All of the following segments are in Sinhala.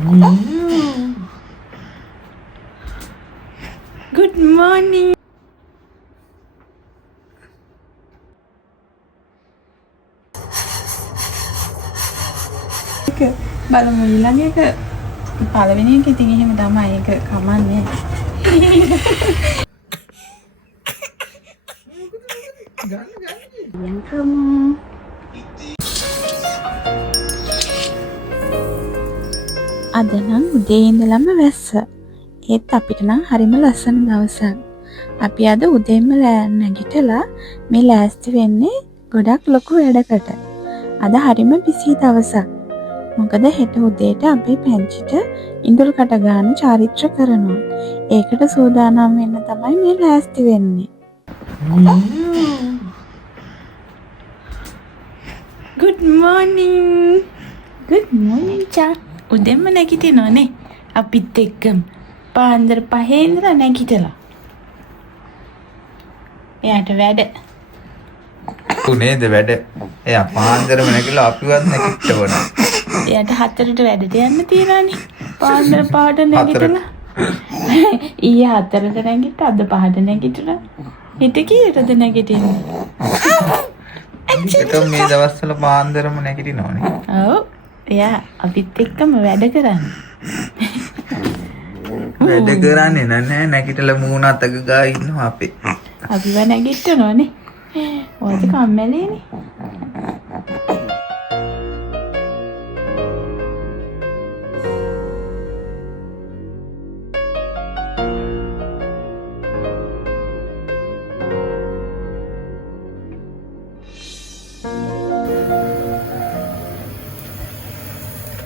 Good morning. බලමු ඊළඟ එක පළවෙනි එක ඉතින් එහෙම තමයි ඒක කමන්නේ. අද නම් උදේ ඉඳලම වැස්ස. ඒත් අපිට නම් හරිම ලස්සන දවසක්. අපි අද උදේම නැගිටලා මේ ලෑස්ති වෙන්නේ ගොඩක් ලොකු වැඩකට. අද හරිම බිසි දවසක්. මොකද හෙට උදේට අපේ පැංචිට ඉඳුල් කට ගන්න චාරිත්‍ර කරනවා. ඒකට සූදානම් වෙන්න තමයි මේ ලෑස්ති වෙන්නේ. Good morning. Good morning චා. උදේම නැගිටිනවනේ. අපිත් එක්කම පාන්දර 5 ඉඳලා නැගිටලා. එයාට වැඩ. උනේද වැඩ? එයා පාන්දරම නැගිටලා අපිවත් නැගිටවන. එයාට 4ට වැඩට යන්න තියෙනවානේ. පාන්දර 5ට නැගිටලා. ඊයේ 4ට නැගිට්ටා අද 5ට නැගිටුණා. හෙට කීයටද නැගිටින්නේ? ඒක මේ දවස්වල පාන්දරම නැගිටිනවනේ. ඔව්. එයා අපිත් එක්කම වැඩ කරන්නේ. වැඩ කරන්නේ නැහැ නැගිටලා මූණ අතක ගා ඉන්නවා අපේ. අපිව නැගිටිනවනේ. ඔයාට කම්මැලිනේ.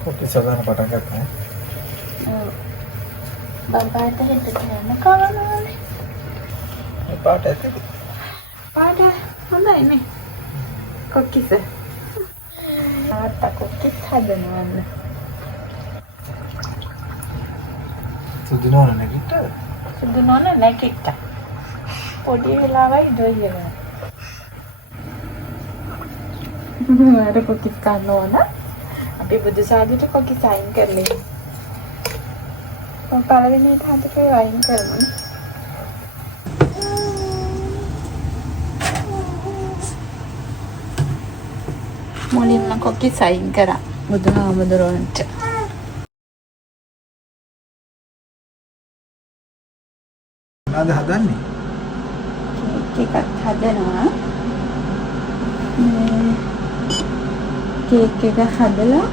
කොටි සදාන පටන් ගත්තා. ඔව්. බබාට හෙට යන්න කවදානේ? මේ පාට ඇත්තද? පාට හොඳයි නේ. කොක්කිස. තාත්තා කොක්කිස් හදනවන්න. සුදු නෝන නැගිට්ටද? සුදු නෝන නැගිට්ටා. පොඩි වෙලාවයි දොයියලා. අර කොක්කිස් ගන්න ඕන. අපි බුදු සාදුට කොක්කිස් අයින් කරලා. පළවෙනි තාත්තට අයින් කරමු. මුලින්ම කොක්කිස් අයින් කරා බුදුහාමුදුරුවන්ට. මොනවද හදන්නේ? කේක් එකක් හදනවා. කේක් එක හදලා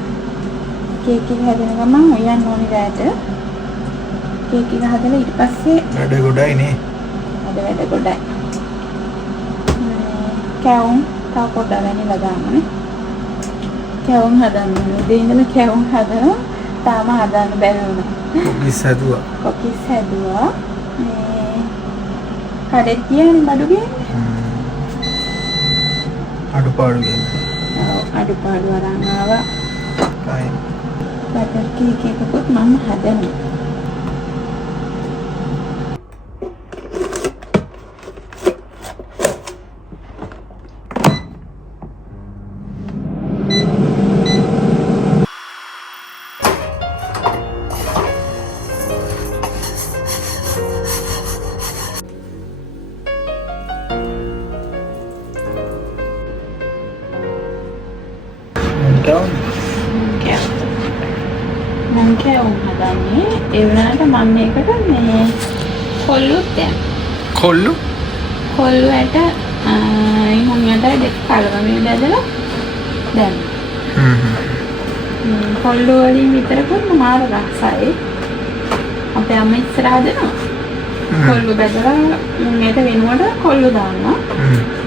කේක් එක හැදෙන ගමන් උයන්න ඕනි රැට. කේක් එක හදලා ඊට පස්සේ වැඩ ගොඩයි නේ. වැඩ ගොඩයි. කැවුම් තව පොඩ්ඩක් වැනිලා දාන්නනේ. කැවුම් හදන්න ඕනේ. උදේ ඉඳලා කැවුම් හදනවා. තාම හදන්න බැරි වුණා. කොකිස් හැදුවා. කොකිස් හැදුවා. මේ කඩේ තියන්නේ බඩු ගේන්නේ. අඩුපාඩු ගන්නේ. ඔව් අඩුපාඩු අරන් ආවා. කයි. බටර් කේක් එකකුත් මම හදනවා. මම කැවුම් හදන්නේ ඒ වුණාට මම මේකට මේ කොල්ලුත් දැන් කොල්ලු කොල්ලට ඉහුම්යට දෙක කලවමේ බෙදලා දැන් කොල්ලු වලින් විතරකුත් මාර රසයි අපේ අම්ම ඉස්සරහ දෙනවා කොල්ලු බෙදලා මේකට වෙනුවට කොල්ලු දානවා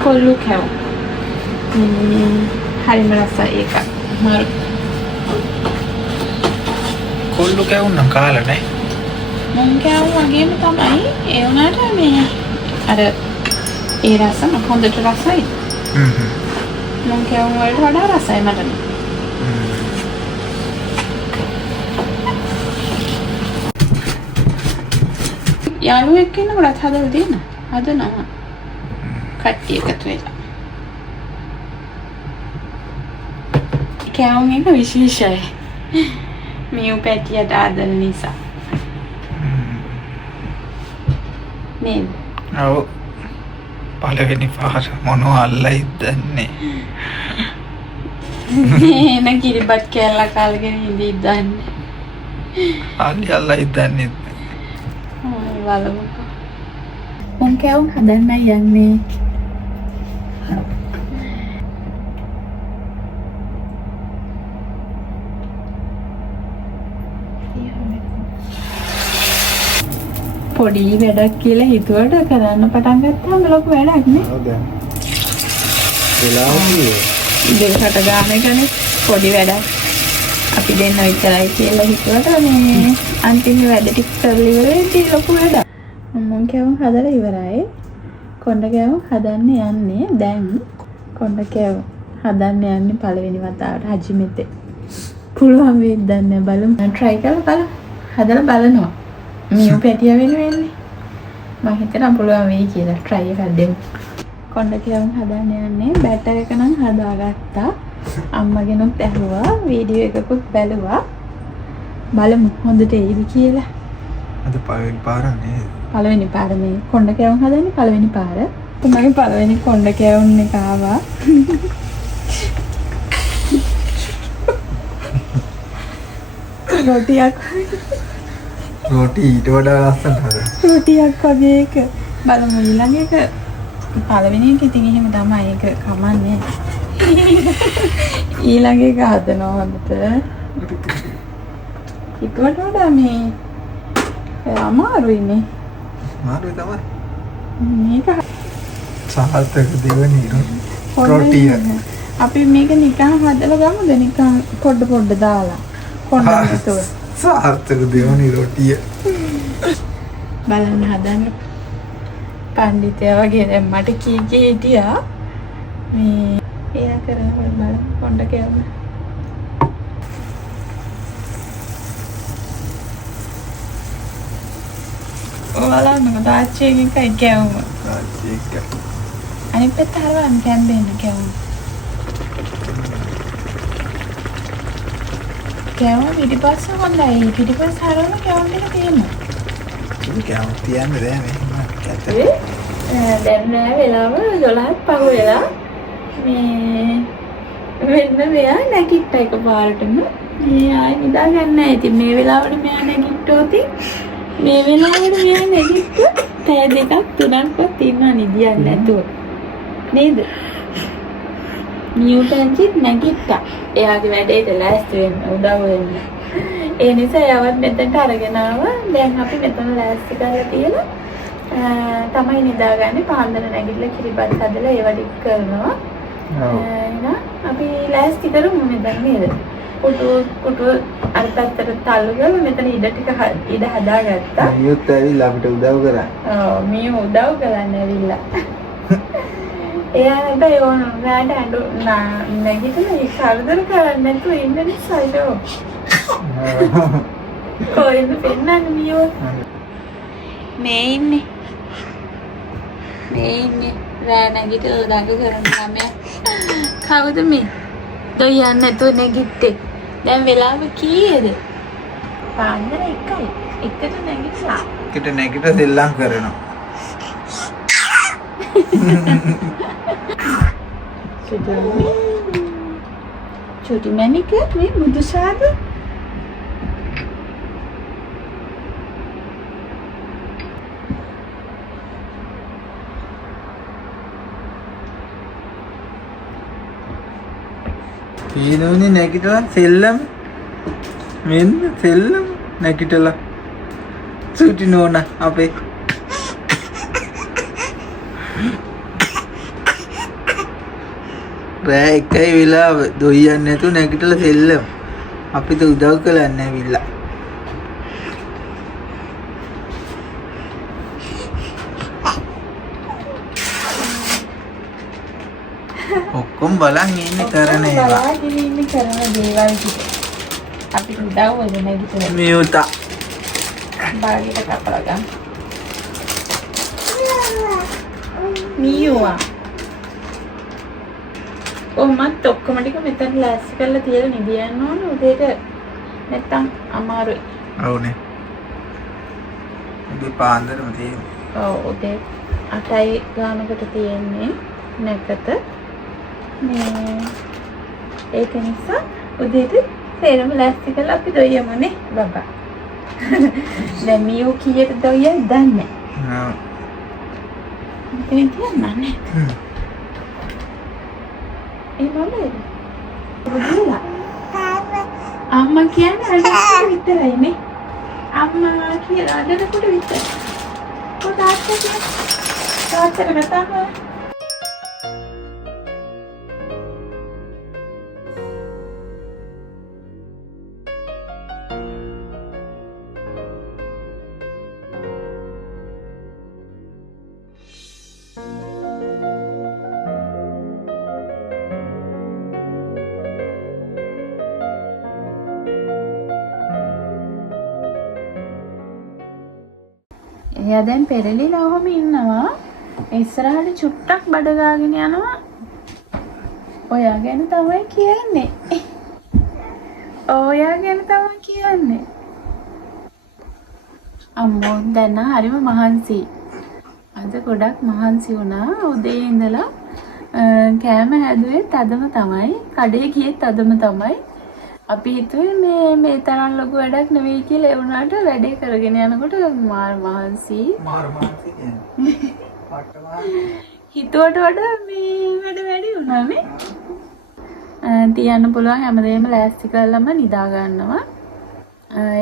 කොල්ලු කැවුම් හරිම රසයි ඒක මාරු කොල්ලු කැවුම් කාලා නැහැ. මං කැවුම් වගේම තමයි ඒ වුණාට මේ අර ඒ රසම හොඳට රසයි. මං කැවුම් වලට වඩා රසයි මට. යාළුවෙක් ඉන්නකොට හදලා දෙන්න. හදනවා. කට්ටිය එකතු වෙලා. කැවුම් එක විශේෂයි. මියු පැටියට ආදර නිසා. නේද? ඔව්. පළවෙනි පාර මොනවා අල්ලයිද දන්නේ. එන කිරිබත් කෑල්ල කාලගෙන ඉඳී දන්නේ. අල්ලයිද දන්නේ. බලමුකෝ. මං කැවුම් හදන්නයි යන්නේ. පොඩි වැඩක් කියලා හිතුවට කරන්න පටන් ගත්තාම ලොකු වැඩක් නේ. ඔව් දැන්. වෙලාවදී දෙකට ගානකනේ පොඩි වැඩක්. අපි දෙන්න විතරයි කියලා හිතුවට මේ අන්තිම වැඩ ටික කරලා ඉවරෙද්දී ලොකු වැඩක්. මම කැවුම් හදලා ඉවරයි. කොණ්ඩ කැවුම් හදන්න යන්නේ දැන්. කොණ්ඩ කැවුම් හදන්න යන්නේ පළවෙනි වතාවට හජිමෙතේ. පුළුවන් වේද දන්නේ බලමු. try කරලා බලමු. හදලා බලනවා. මියු පැටිය වෙනුවෙන්නේ. මම හිතනවා පුළුවන් වෙයි කියලා try එකක් දෙමු. කොණ්ඩ කැවුම් හදන්න යන්නේ බැටර් එක නම් හදාගත්තා. අම්මගෙනුත් ඇහුවා වීඩියෝ එකකුත් බැලුවා. බලමු හොඳට ඒවි කියලා. අද පළවෙනි පාර නේද? පළවෙනි පාර මේ කොණ්ඩ කැවුම් හදන්නේ පළවෙනි පාර. මගේ පළවෙනි කොණ්ඩ කැවුම් එක ආවා. රොටියක් රොටි ඊට වඩා ලස්සනට හදන්න. රොටියක් වගේ එක බලමු ඊළඟ එක පළවෙනි එක ඉතින් එහෙම තමයි ඒක කමන්නේ. ඊළඟ එක හදනවා හොඳට. ඊට වඩා මේ අමාරුයිනේ. මාරුයි තමයි. මේක සාර්ථක දෙවනි රොටිය. අපි මේක නිකන් හදලා ගමුද නිකන් පොඩ දාලා. කොණ්ඩ හිතුව. සාර්ථක දෙවනි රොටිය. බලන්න හදන්න. පණ්ඩිතයා වගේ දැන් මට කී හිටියා. මේ එයා කරනවා බලන්න කොණ්ඩ කැවුම. බලන්නකො තාච්චියකින් එකයි කැවුම. තාච්චි එක. අනිත් පැත්ත හරවන්න කැම්බෙන්න කැවුම. කැවුම පිටිපස්ස හොඳයි. පිටිපස්ස හරවන කැවුම් ටික තියෙනවා. කැවුම් තියන්නේ දැන් මෙහෙම කැත. දැන් නෑ වෙලාව 12ක් පහු වෙලා මේ වෙන්න මෙයා නැගිට්ටා එකපාරටම. මේ ආයෙ නිදා ගන්න නැහැ. ඉතින් මේ වෙලාවට මෙයා නැගිට්ටොත් මේ වෙලාවට මෙයා නැගිට්ට පැය දෙකක් තුනක්වත් ඉන්නවා නිදියන්නේ නැතුව. නේද? මියු පැංචිත් නැගිට්ටා. එයාගේ වැඩේට ලෑස්ති වෙන්න උදව් වෙන්න. ඒ නිසා යවත් මෙතනට අරගෙන ආවා. දැන් අපි මෙතන ලෑස්ති කරලා තියලා තමයි නිදාගන්නේ. පාන්දර නැගිටලා කිරිබත් හදලා ඒව ටික කරනවා. එහෙනම් අපි ලෑස්ති කරමු මෙතන නේද? කුටු අර පැත්තට තල්ලු කරලා මෙතන ඉඩ හදාගත්තා. මියුත් ඇවිල්ලා අපිට උදව් කරා. ඔව් මියු උදව් කරන්න ඇවිල්ලා. එයාට ඕන රැට අඬු නැගිටලා ඒ කරදර කරන්නේ නැතුව ඉන්න නිසා ඒක. කොහෙන්ද පෙන්නන්නේ මියෝ? මේ ඉන්නේ රෑ නැගිටලා දඟ කරන ළමයා. කවුද මේ? දොයන්නේ නැතුව නැගිට්ටේ. දැන් වෙලාව කීයද? පාන්දර 1යි. එකට නැගිටලා. එකට නැගිට සෙල්ලම් කරනවා. छोटी मैनिक में मुदुसाद පීනෝනේ නැගිටලා සෙල්ලම් මෙන්න සෙල්ලම් නැගිටලා සුටි නෝනා අපේ රෑ එකයි වෙලාව දොයියන්නේ නැතුව නැගිටලා සෙල්ලම් අපිට උදව් කරන්න ඇවිල්ලා ඔක්කොම බලන් ඉන්නේ කරන ඒවා ඉන්නේ කරන දේවල් ටික අපිට උදව් වෙන්නේ නැගිටලා මියුතා බාගයට කපලා ගන්න මියුවා මත් ඔක්කොම ටික මෙතන ලෑස්ති කරලා තියලා නිදියන්න ඕන උදේට නැත්තම් අමාරුයි. ඔව්නේ. උදේ පාන්දරම තියෙන්නේ. ඔව් උදේ 8යි ගානකට තියෙන්නේ නැකත. මේ ඒක නිසා උදේට සේරම ලෑස්ති කරලා අපි දොයියමුනේ බබා. දැන් මියෝ කීයට දොයියද දන්නේ ආ. ඉතින් කියන්නේ ඒ මොකද? බුදුලා. අම්මා කියන්නේ අඬනකොට විතරයි නේ. අම්මා කියලා අඬනකොට විතරයි. තාත්තා කියන්නේ තාත්තට කතා කරා. එයා දැන් පෙරලිලා ඔහම ඉන්නවා. ඉස්සරහට චුට්ටක් බඩ ගාගෙන යනවා. ඔයා ගැන තමයි කියන්නේ. ඔයා ගැන තමයි කියන්නේ. අම්මෝ දැන් හරිම මහන්සි. අද ගොඩක් මහන්සි වුණා. උදේ ඉඳලා කෑම හැදුවෙත් අදම තමයි. කඩේ ගියෙත් අදම තමයි. අපි හිතුවේ මේ තරම් ලොකු වැඩක් නෙවෙයි කියලා ඒ වුණාට වැඩේ කරගෙන යනකොට මාර මහන්සි කියන්නේ. හිතුවට වඩා මේ වැඩි වුණා නේ. තියන්න පුළුවන් හැමදේම ලෑස්ති කරලම නිදා ගන්නවා.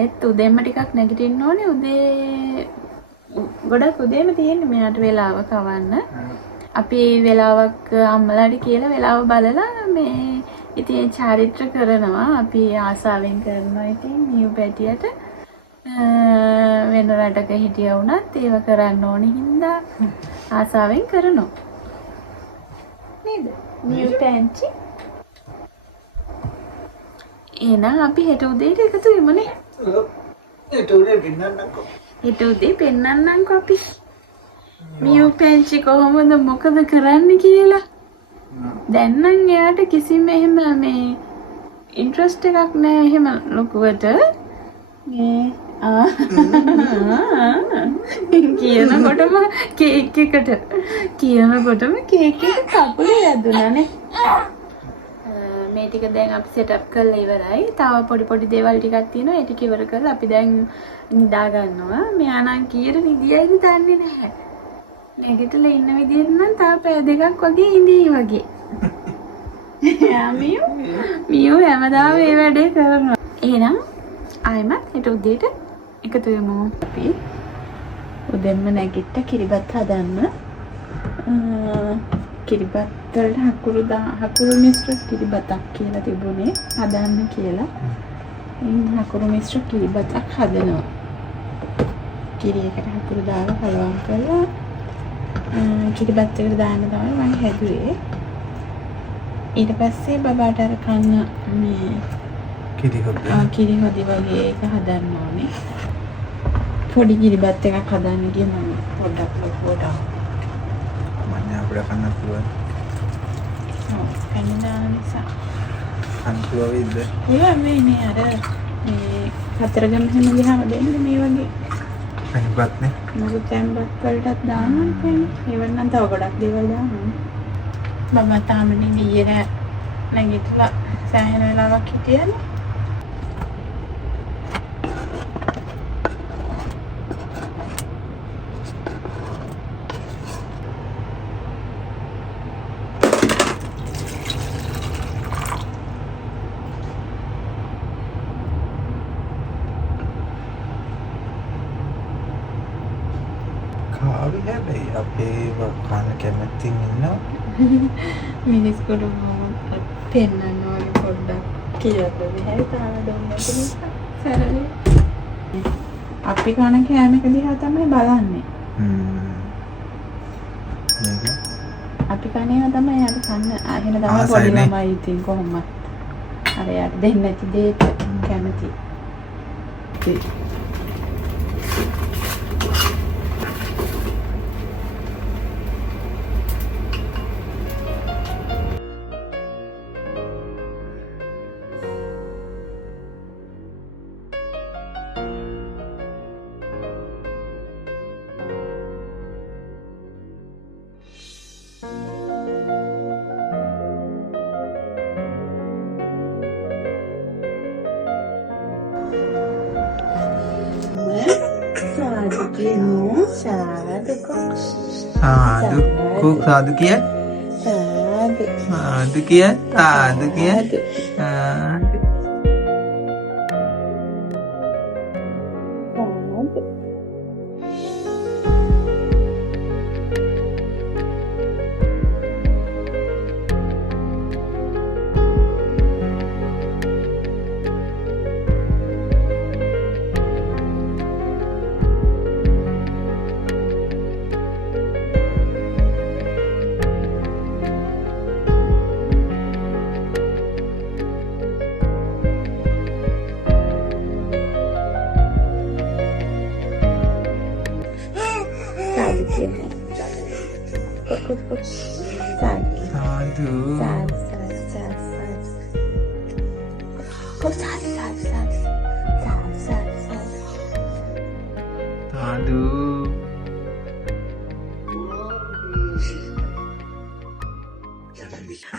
ඒත් උදේම ටිකක් නැගිටින්න ඕනේ. උදේ ගොඩක් උදේම තියෙන්නේ මෙයාට වෙලාව කවන්න. අපි වෙලාවක් අම්මලාට කියලා වෙලාව බලලා මේ ඉතින් චාරිත්‍ර කරනවා. අපි ආසාවෙන් කරනවා. ඉතින් නියු පැටියට වෙන රටක හිටියා වුණත් ඒව කරන්න ඕනේ හින්දා ආසාවෙන් කරනවා. නේද? නියු පැන්චි. එහෙනම් අපි හෙට උදේට එකතු වෙමුනේ. හෙට උදේ පෙන්නන්නම්කෝ. හෙට උදේ පෙන්නන්නම්කෝ අපි. නියු පැන්චි කොහොමද මොකද කරන්න කියලා. දැන් නම් එයාට කිසිම එහෙම මේ ඉන්ට්‍රස්ට් එකක් නැහැ එහෙම ලොකුවට. මේ කියනකොටම කේක් එකට කකුලේ වැදුනානේ. මේ ටික දැන් අපි සෙටප් කරලා ඉවරයි. තව පොඩි දේවල් ටිකක් තියෙනවා. ඒ ටික ඉවර කරලා අපි දැන් නිදා ගන්නවා. මෙයා නම් කීයට නිදියයිද දන්නේ නැහැ. නැගිටලා ඉන්න විදිහට නම් තව පැය දෙකක් වගේ ඉඳී වගේ. මියෝ හැමදාම මේ වැඩේ කරනවා. එහෙනම් ආයෙමත් හෙට උදේට එකතු වෙමු. අපි උදෙන්ම නැගිට කිරිබත් හදන්න. කිරිබත් වලට හකුරු මිශ්‍ර කිරිබතක් කියලා තිබුණේ හදන්න කියලා. හකුරු මිශ්‍ර කිරිබතක් හදනවා. කිරියකට හකුරු දාලා කලවම් කරලා කිරිබත් එකට දාන්න තමයි මම හැදුවේ. ඊට පස්සේ බබාට අර කන්න මේ කිරි හොදි වගේ එක හදන්න ඕනේ. පොඩි කිරිබත් එකක් හදන්න ගිය මම පොඩ්ඩක් ලොකුවට මම අපිට කන්න පුළුවන්. ඔව් කන්න නිසා කන්න පුළුවන් ඉද්ද? ඒවා මේ අර මේ කතරගම හැම ගියාම දෙන්නේ මේ වගේ අනිපත් නේ. මොකද තැම්පත් වලටත් දාන්න තියෙන්නේ. ඒවෙන් නම් තව ගොඩක් දේවල් දාන්න. මම තාම නිදියේ නැගිටලා සෑහෙන වෙලාවක් හිටියනේ. කාවි හැබැයි අපේ වකන කැමැත්තින් ඉන්නවා. මිනිස් කොට මොකක්ද පෙන්නන්න ඕනේ පොඩ්ඩක් කියලා බෑ තාම දුන්නට නිසා සරලයි. අපි කන කෑම එක දිහා තමයි බලන්නේ. අපි කනේව තමයි යාට කන්න ආගෙන තමයි පොඩි ළමයි ඉතින් කොහොමද අර යාට දෙන්න නැති දෙයට කැමති. සාදු කිය. සාදු කිය. සාදු කිය. සාදු.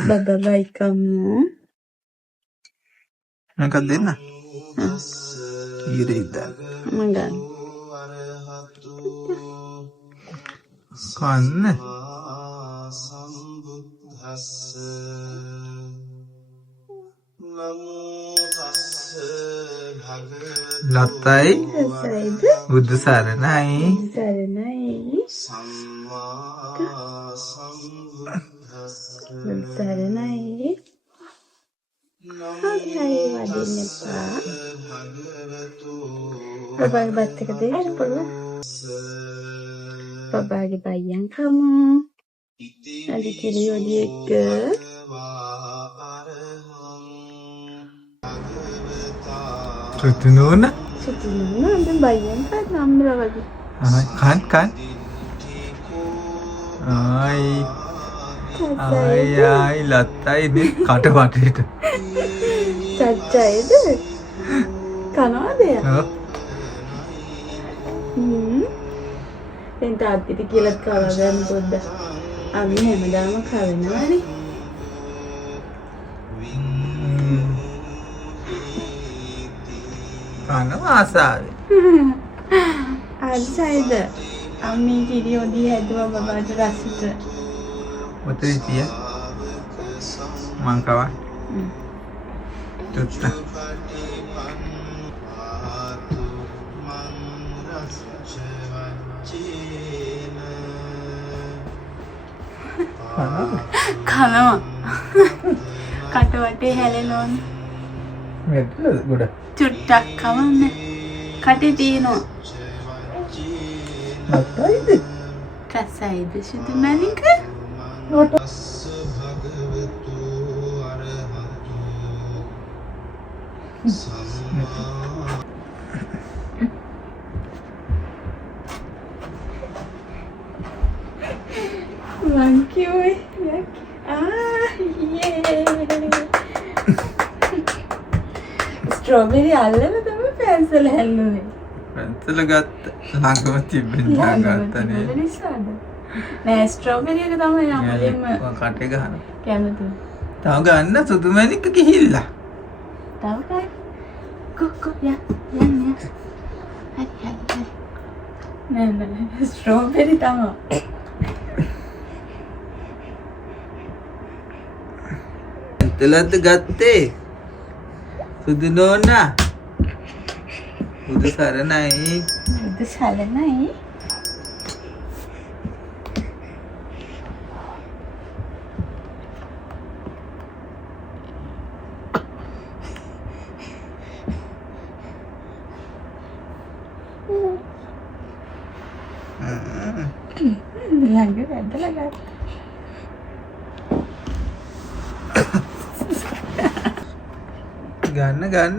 Baba baik kamu. Angkat dena. Kiri dan. Enggak. Kan? Latai. Buddha saranai. Saranai. Hai wadine Pak. Papa baca kedua perlu. Papa lagi bayang kamu. Ada video dia ke? Sutununa? Sutununa ada bayang kan ambil lagi. Kan? Ay, latai ini kata mati itu. Caca itu? Kan ada ya? Yang tadi dikilat kawasan Buddha. Ami හැමදාම කවනවා කනවා ආසාවේ. ආසයිද? අම්මේ වීඩියෝ දී හැදුවා බබාට රසිත. ඔතේ තිය. මං කවා. තුත්ත. කනවා. කට වටේ හැලෙනවා. මෙතන ගොඩ. චුට්ටක් කවන්න. කටේ තියෙනවා. නැත්තයිද? රසයිද සුදු මැණික? Thank you. Strawberry අල්ලලා තමයි පැන්සල හැල්ලුවේ. පැන්සල ගත්ත ළඟම තිබෙනවා ගත්තනේ. නෑ ස්ට්‍රෝබෙරි එක තමයි අමුලින්ම කටේ ගහන. කැමති. තව ගන්න සුදු මැණික්ක ගිහිල්ලා. තව කයි. කො යන්න. හරි. නෑ ස්ට්‍රෝබෙරි තමයි. ඇන්තලත් ගත්තේ. සුදු නෝනා. බුදු සරණයි. බුදු සරණයි. ළඟ වැදලා ගත්තා. ගන්න.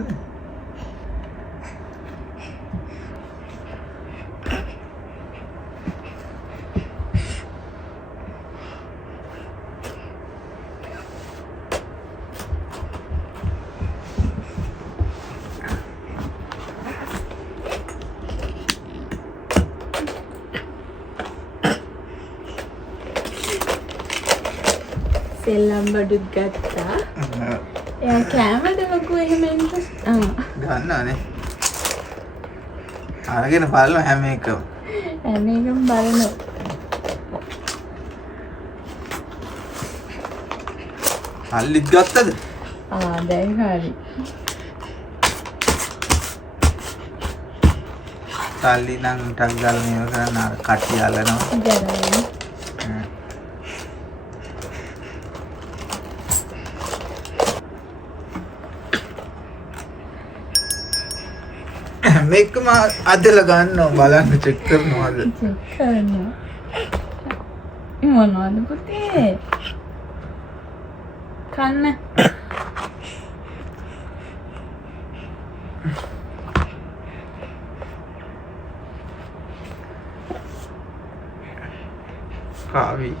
සෙල්ලම් බඩුත් ගත්තා. එයා කෑමද වගු එහෙම ඉන්න. ගන්නනේ. අරගෙන බලමු හැම එකම. මේකම බලන්න. අල්ලිත් ගත්තද? දැන් හරි. තල්ලි නම් ටක් ගාලා මේව කරන්න අර කටි අල්ලනවා. ජරයි. මේකම අදලා ගන්නවා බලන්න චෙක් කරනවාද? චෙක් කරනවා. මොනවද පුතේ? කන්න. කාවි.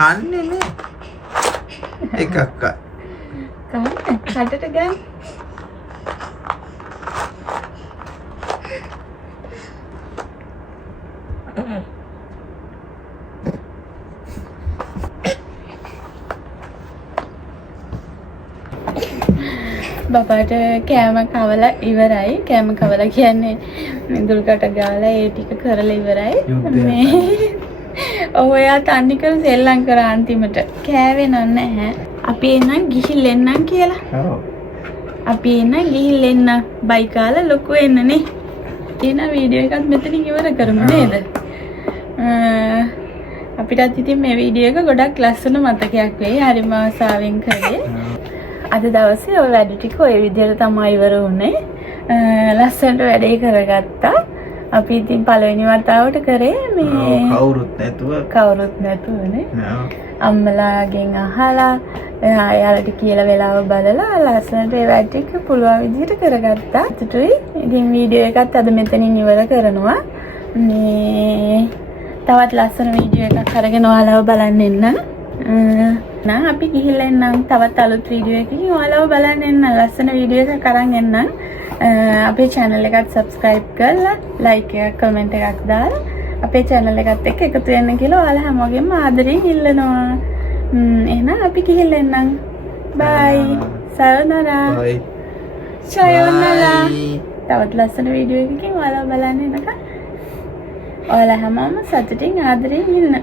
කන්නේ නේ. එකක් කන්න. කටට ගන්න. බබාට කෑම කවලා ඉවරයි. කෑම කවලා කියන්නේ මිදුල්කට ගාලා ඒ ටික කරලා ඉවරයි. මේ ඔයා තන්නිකර සෙල්ලම් කර අන්තිමට කෑවේ නැහැ. අපි එන්නම් ගිහින් එන්නම් කියලා. ඔව්. අපි එන්න ගිහින් එන්න. බයි කාලා ලොකු වෙන්නනේ. එන වීඩියෝ එකත් මෙතනින් ඉවර කරමු නේද? අපිටත් ඉතින් මේ වීඩියෝ එක ගොඩක් ලස්සන මතකයක් වෙයි. හරිම ආසාවෙන් කරේ. අද දවසේ ඔය වැඩ ටික ඔය විදිහට තමයි ඉවර වුනේ. ලස්සනට වැඩේ කරගත්තා. අපි ඉතින් පළවෙනි වතාවට කරේ මේ කවුරුත් නැතුවනේ. අම්මලාගෙන් අහලා එයාලට කියලා වෙලාව බලලා ලස්සනට ඒ වැඩ ටික පුළුවන් විදිහට කරගත්තා. ඒතුටුයි ඉතින් වීඩියෝ එකත් අද මෙතනින් ඉවර කරනවා. මේ තවත් ලස්සන වීඩියෝ එකක් අරගෙන ඔයාලව බලන්න එන්න. නම් අපි ගිහිල්ලා එන්නම් තවත් අලුත් වීඩියෝ එකකින් ඔයාලව බලන්න එන්න. ලස්සන වීඩියෝ එකක් අරන් එන්නම්. අපේ channel එකට subscribe කරලා like එකක් comment එකක් දාලා අපේ channel එකත් එක්ක එකතු වෙන්න කියලා ඔයාලා හැමෝගෙම ආදරයෙන් ඉල්ලනවා. එහෙනම් අපි ගිහිල්ලා එන්නම්. bye. sayonara. bye. sayonara. තවත් ලස්සන වීඩියෝ එකකින් ඔයාලව බලන්න එනකම් ඔයාලා හැමෝම සතුටින් ආදරයෙන් ඉන්න.